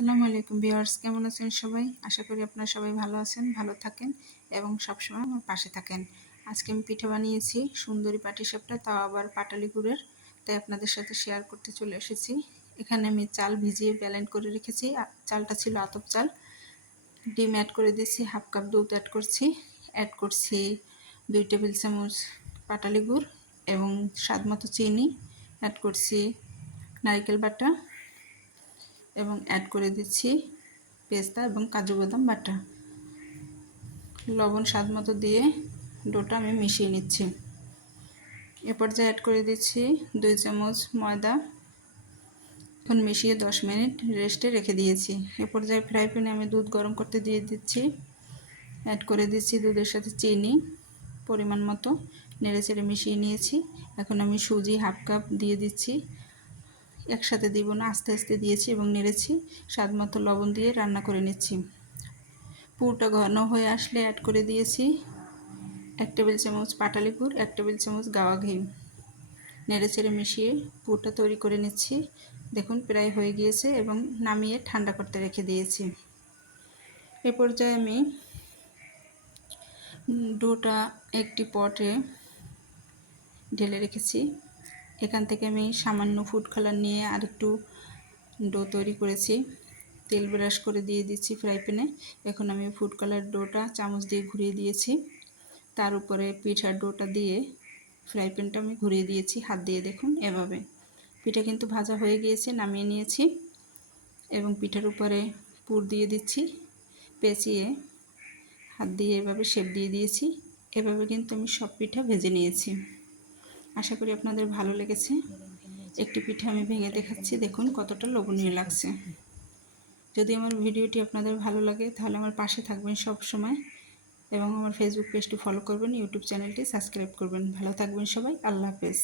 আসসালামু আলাইকুম ভিউয়ার্স, কেমন আছেন সবাই? আশা করি আপনারা সবাই ভালো আছেন, ভালো থাকেন এবং সবসময় আমার পাশে থাকেন। আজকে আমি পিঠে বানিয়েছি সুন্দরী পাটিসাপটা, তাও আবার পাটালি গুড়ের। তাই আপনাদের সাথে শেয়ার করতে চলে এসেছি। এখানে আমি চাল ভিজিয়ে ব্যালেন্ড করে রেখেছি। চালটা ছিল আতপ চাল। ডিম অ্যাড করে দিয়েছি হাফ কাপ দুধ অ্যাড করছি। অ্যাড করছি দুই টেবিল চামচ পাটালি গুড় এবং স্বাদ মতো চিনি। অ্যাড করছি নারকেল বাটা। এবং অ্যাড করে দিচ্ছি পেস্তা এবং কাজু বাদাম বাটা। লবণ স্বাদ মতো দিয়ে ডোটা আমি মিশিয়ে নিচ্ছি। এ পর্যায়ে অ্যাড করে দিচ্ছি দুই চামচ ময়দা। এখন মিশিয়ে দশ মিনিট রেস্টে রেখে দিয়েছি। এ পর্যায়ে ফ্রাই প্যানে আমি দুধ গরম করতে দিয়ে দিচ্ছি। অ্যাড করে দিচ্ছি দুধের সাথে চিনি পরিমাণ মতো। নেড়ে চেড়ে মিশিয়ে নিয়েছি। এখন আমি সুজি হাফ কাপ দিয়ে দিচ্ছি। একসাথে দিব না, আস্তে আস্তে দিয়েছি এবং নেড়েছি, স্বাদ মতো লবণ দিয়ে রান্না করে নিচ্ছি। পুরটা ঘন হয়ে আসলে অ্যাড করে দিয়েছি এক টেবিল চামচ পাটালি গুড় এক টেবিল চামচ গাওয়া ঘি। নেড়ে চেড়ে মিশিয়ে পুরটা তৈরি করে নিচ্ছি। দেখুন, প্রায় হয়ে গিয়েছে এবং নামিয়ে ঠান্ডা করতে রেখে দিয়েছি। এ পর্যায়ে আমি ডোটা একটি পটে ঢেলে রেখেছি। এখান থেকে আমি সামান্য ফুড কালার নিয়ে আরেকটু ডো তৈরি করেছি। তেল ব্রাশ করে দিয়ে দিচ্ছি ফ্রাই প্যানে এখন আমি ফুড কালার ডোটা চামচ দিয়ে ঘুরিয়ে দিয়েছি। তার উপরে পিঠার ডোটা দিয়ে ফ্রাই প্যানটা আমি ঘুরিয়ে দিয়েছি। হাত দিয়ে দেখুন এভাবে। পিঠা কিন্তু ভাজা হয়ে গিয়েছে, নামিয়ে নিয়েছি। এবং পিঠার উপরে পুর দিয়ে দিচ্ছি। পেঁচিয়ে হাত দিয়ে এভাবে শেপ দিয়ে দিয়েছি। এভাবে কিন্তু আমি সব পিঠা ভেজে নিয়েছি। আশা করি আপনাদের ভালো লেগেছে। একটি পিঠে আমি ভেঙে দেখাচ্ছি। দেখুন কতটা লোভনীয় লাগছে। যদি আমার ভিডিওটি আপনাদের ভালো লাগে, তাহলে আমার পাশে থাকবেন সব সময় এবং আমার ফেসবুক পেজটি ফলো করবেন ইউটিউব চ্যানেলটি সাবস্ক্রাইব করবেন। ভালো থাকবেন সবাই। আল্লাহ হাফেজ।